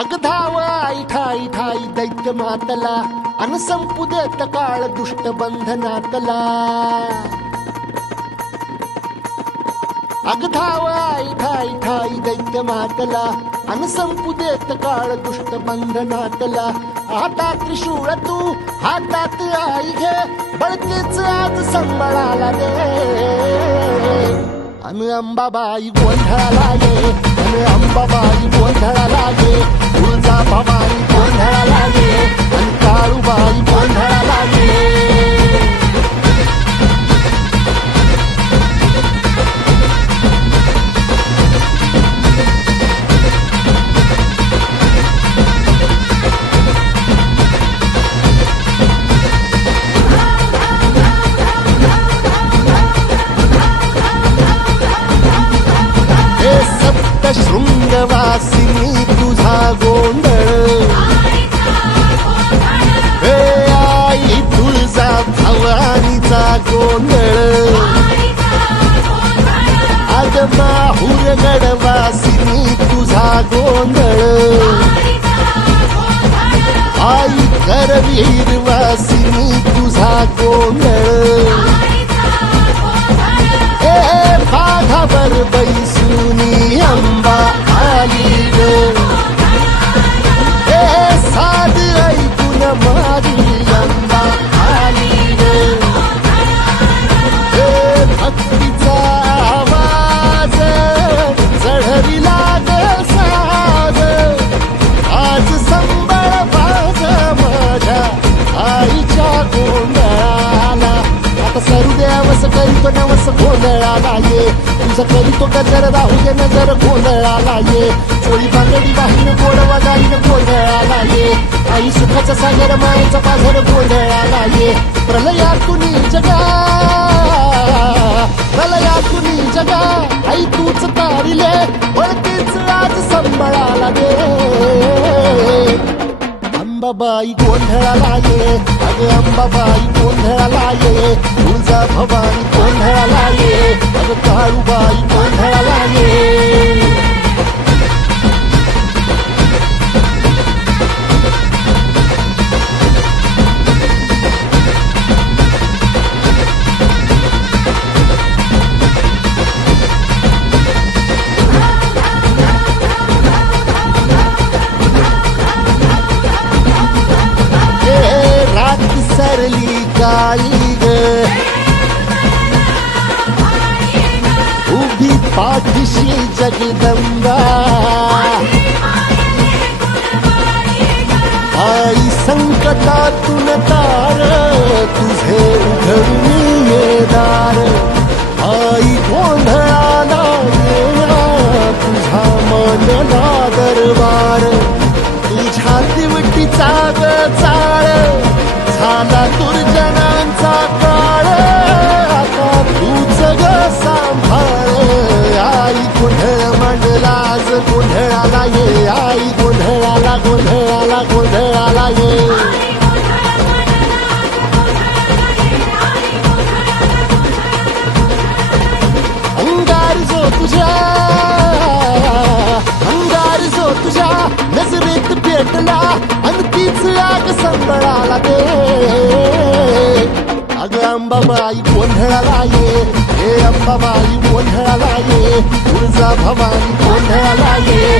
अग धाव आई ठाई ठाई दैत्य मातला अन संपू देत काळ दुष्ट बंधनातला. अग धाव आई ठाई ठाई दैत्य मातला अन संपू देत काळ दुष्ट बंधनातला. हातात त्रिशूळ तू हातात आई घे बळतेच आज संबळाला दे. अन अंबाबाई गोंधळाला ये अन अंबाबाई गोंधळाला ये. तुळजा भवानी गोंधळाला ये अन काळूबाई गोंधळाला ये. शृंगवासिनी तुझा गोंधळ हे आई तुळजा भवानीचा गोंधळ. अग माहूर गडवासिनी तुझा गोंधळ आई करवीर वासिनी तुझा गोंधळ. बाघावर बैसुनी अंबा आली ग साध ऐकून माझी अंबा आली ग. भक्तीचा आवाज चढविला ग साज आज संबळ बाज माझ्या आईच्या गोंधळाला. आता सरू देवस करीतो नवस गोंधळाला ये. तुझं करीतो गजर राहू दे नजर गोंधळाला ये. चोळी बांगडी वाहीन गोडवा गाईन गोंधळाला ये. आई सुखाचा सागर मायेचा पाझर गोंधळाला ये. प्रलयातून जगा प्रलयातून जगा आई तूच तारिले वळतीच आज संबळाला दे. अंबाबाई गोंधळाला ये अग अंबाबाई गोंधळाला ये. तुळजा भवानी गोंधळाला ये अग काळूबाई गोंधळाला ये. सरली काळी ग उभी पाठीशी जगदंबा. आई संकटातून तार तुझे उघडून ये दार. आई गोंधळाला येणा तुझा मनला दरबार. तुझ्या दिवटीचा ग चाळ झाला दुर्जनांचा काळ आता तूच ग सांभाळ. आई गोंधळ मांडला आज गोंधळाला ये. आई गोंधळाला गोंधळाला गोंधळाला ये. अंगार जो तुझ्या नजरेत पेटला आणि तीच आग संबळाला दे. अग अंबाबाई गोंधळाला ये हे अंबाबाई गोंधळाला ये. तुळजा भवानी गोंधळाला ये